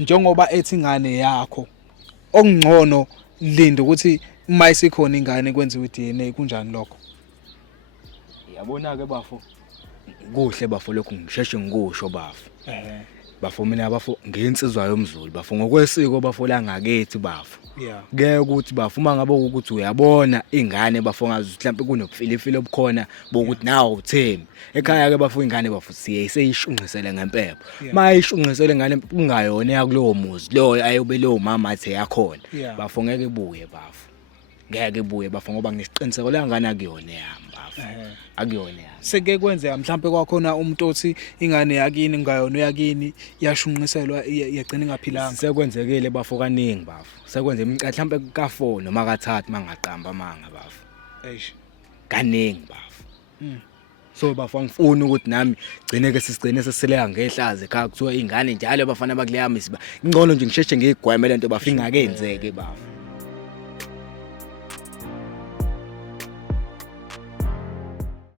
njengoba ethi ingane yakho okungcono linda ukuthi uma isikhona ingane kwenziwe iDNA kunjani lokho? Yabona ke bafo kuhle bafo lokho ngisheshe ngikusho bafo. Bafo mina bafo ngensizwa yomZulu bafo ngokwesiko bafo la ngakethi bafo. Yeah. Ngeke ukuthi bafo uma ngabe ukuthi uyabona ingane bafo ngazi mhlawumbe kunobufilifili obukhona bokuthi nawo uthembi. Ekhaya ke bafo ingane bafo siyayishunqisele ngempepho. Mayishunqisele ingane kungayona yakulowo muzi lo ayobe lo mama athe yakhona. Bafo ngeke ibuye bafo. Ngeke ibuye bafo ngoba nginesiqiniseko la ngane akuyona yami bafo. Akuyona yami. Seke kwenzeka mhlawumbe kwakhona umuntu othi ingane yakini ngayona yakini yashunqiselwa yagcina ingaphilanga. Sekwenzekile bafo kaningi bafo. Sekwenze mhlawumbe ka4 noma ka3 mangaqamba manga bafo. Eish. Kaningi bafo. So bafo ngifuna ukuthi nami gcine ke sisigcine sesileya ngehlaze ekhaya kuthiwa ingane njalo abafana bakuleyami siba ingcono nje ngisheshe ngigweme lento bafo ingakenzeke bafo.